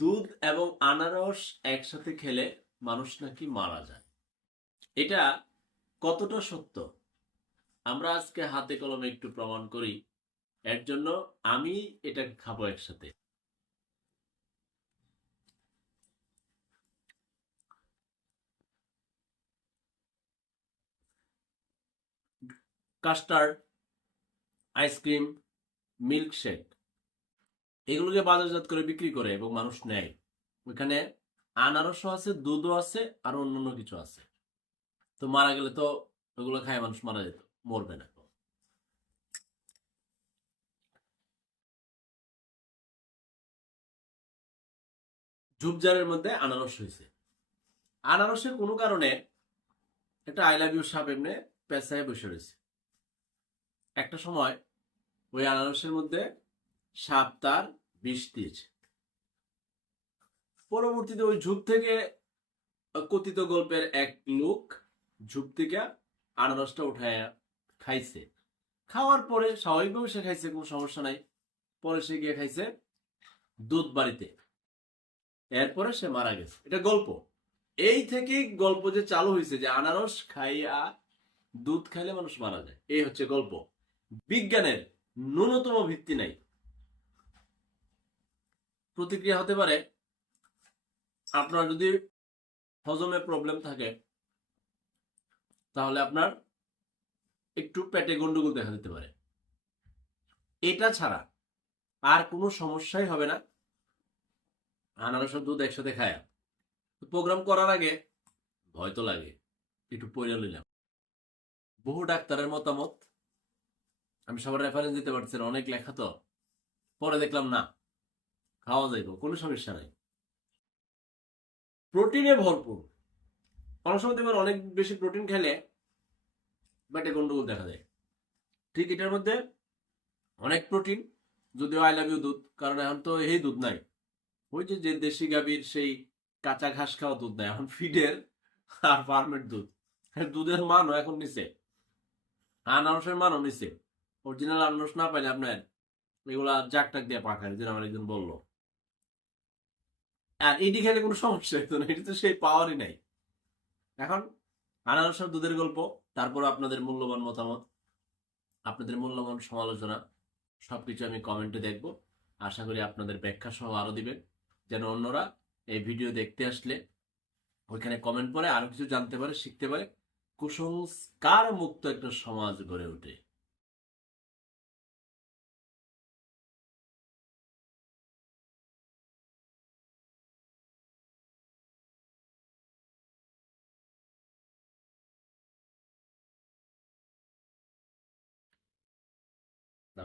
দুধ এবং আনারস একসাথে খেলে মানুষ নাকি মারা যায়। এটা কতটা সত্য আমরা আজকে হাতে কলমে একটু প্রমাণ করি। এর জন্য আমি এটা খাবো একসাথে। কাস্টার্ড, আইসক্রিম, মিল্কশেক এগুলোকে বাজারজাত করে বিক্রি করে এবং মানুষ নেয়। ওইখানে আনারসও আছে, দুধও আছে, আর অন্যান্য কিছু আছে। তো মারা গেলে তো ওগুলো খায় মানুষ মারা যেত, মরবে না। ঝুপঝাড়ের মধ্যে আনারস হয়েছে। আনারসের কোনো কারণে একটা আই লাভ ইউ সাপ এমনি পেঁচায় বসে রয়েছে। একটা সময় ওই আনারসের মধ্যে সাপ তার বিষ দিয়েছে। পরবর্তীতে ওই ঝুপ থেকে কথিত গল্পের এক লোক ঝুপ থেকে আনারসটা উঠায় খাইছে। খাওয়ার পরে স্বাভাবিকভাবে সে খাইছে, কোনো সমস্যা নাই। পরে সে গিয়ে খাইছে দুধ বাড়িতে, এরপরে সে মারা গেছে। এটা গল্প। এই থেকেই গল্প যে চালু হয়েছে যে আনারস খাইয়া দুধ খাইলে মানুষ মারা যায়, এই হচ্ছে গল্প। বিজ্ঞানের ন্যূনতম ভিত্তি নাই। প্রতিক্রিয়া হতে পারে আপনার যদি হজমে প্রবলেম থাকে, তাহলে আপনার একটু পেটে গন্ডগোল দেখা দিতে পারে। এটা ছাড়া আর কোনো সমস্যাই হবে না আনারস আর দুধ একসাথে খায়া। প্রোগ্রাম করার আগে ভয় তো লাগে, একটু পড়ে নিলাম বহু ডাক্তারের মতামত। আমি সবার রেফারেন্স দিতে পারছি না, অনেক লেখা তো। পরে দেখলাম না, খাওয়া যাইব, কোনো সমস্যা নাই। প্রোটিনে ভরপুর। অনেক সময় দেখবেন অনেক বেশি প্রোটিন খেলে পেটে গন্ডগোল দেখা যায়। ঠিক এটার মধ্যে অনেক প্রোটিন, যদিও আই লাভ ইউ দুধ, কারণ এখন তো এই দুধ নাই। ওই যে যে দেশি গাভীর সেই কাঁচা ঘাস খাওয়া দুধ নাই, এখন ফিডের আর ফার্মের দুধ। দুধের মানও এখন নিচে, আনারসের মানও নিচে। অরিজিনাল আনারস না পাইলে আপনার এগুলা জাক টাক দিয়ে পাখায়, যেন আমার একজন বললো। আর এটি খেলে কোনো সমস্যা হতো না, এটি তো সেই পাওয়ারই নাই। এখন আনারস আর দুধের গল্প, তারপর আপনাদের মূল্যবান মতামত, আপনাদের মূল্যবান সমালোচনা সবকিছু আমি কমেন্টে দেখব। আশা করি আপনাদের ব্যাখ্যা সহ আরো দিবেন, যেন অন্যরা এই ভিডিও দেখতে আসলে ওইখানে কমেন্ট করে আরো কিছু জানতে পারে, শিখতে পারে, কুসংস্কার মুক্ত একটা সমাজ গড়ে ওঠে। না।